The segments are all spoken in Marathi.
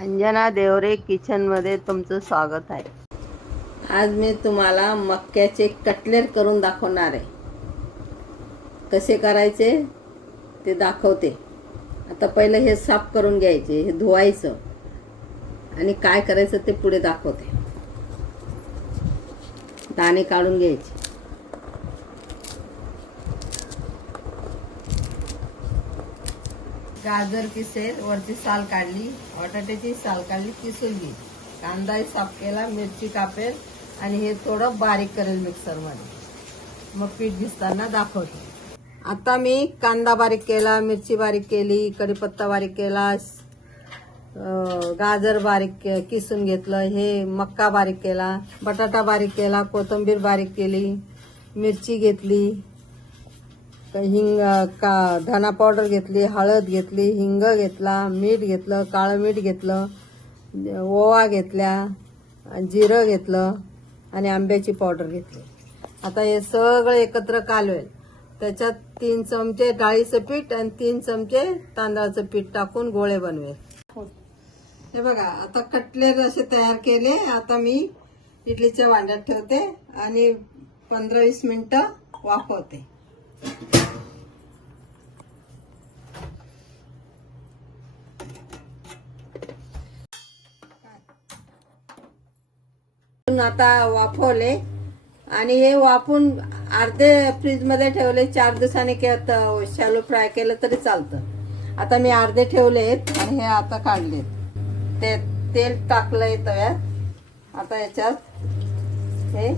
अंजना देवरे किचनमध्ये तुमचं स्वागत आहे. आज मी तुम्हाला मक्याचे कटलेट करून दाखवणार आहे. कसे करायचे ते दाखवते. आता पहिलं हे साफ करून घ्यायचे हे धुवायचं. आणि काय करायचं ते पुढे दाखवते. दाणे काढून घ्यायचे. गाजर किसेल वरची साल काढली बटाट्याची साल काढली किसून घे. कांदाही साफ केला मिरची कापेल आणि हे थोडं बारीक करेल मिक्सरमध्ये. मग पीठ भिजताना दाखवते. आता मी कांदा बारीक केला मिरची बारीक केली कढीपत्ता बारीक केला गाजर बारीक के- किसून घेतलं हे मक्का बारीक केला बटाटा बारीक केला कोथिंबीर बारीक केली मिरची घेतली हिंग का धना पावडर घेतली हळद घेतली हिंग घेतला मीठ घेतलं काळं मीठ घेतलं ओवा घेतल्या जिरं घेतलं आणि आंब्याची पावडर घेतली. आता हे सगळं एकत्र कालवेल. त्याच्यात तीन चमचे डाळीचं पीठ आणि तीन चमचे तांदळाचं पीठ टाकून गोळे बनवेल. हे बघा आता कटलेट असे तयार केले. आता मी इडलीच्या वांड्यात ठेवते आणि पंधरा वीस मिनटं वाफवते. आता वाफवले. आणि हे वाफून अर्धे फ्रीजमध्ये ठेवले. चार दिवसांनी शॅलो फ्राय केलं तरी चालतं. आता मी अर्धे ठेवले आहेत आणि हे आता काढले ते तेल टाकलंय तव्यात. आता याच्यात हे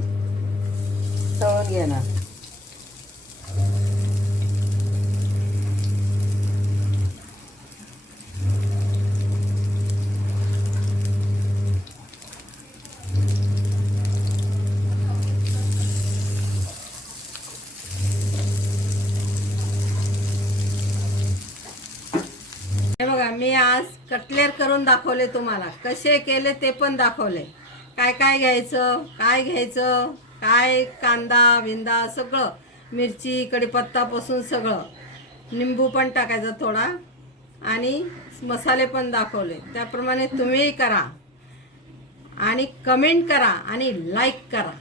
तळून घेणार हे बघा मी आज कटलेर करून दाखवले तुम्हाला. कसे केले ते पण दाखवले. काय काय घ्यायचं काय घ्यायचं काय कांदा विंदा सगळं मिरची कढीपत्तापासून सगळं. निंबू पण टाकायचा थोडा आणि मसाले पण दाखवले. त्याप्रमाणे तुम्हीही करा आणि कमेंट करा आणि लाईक करा.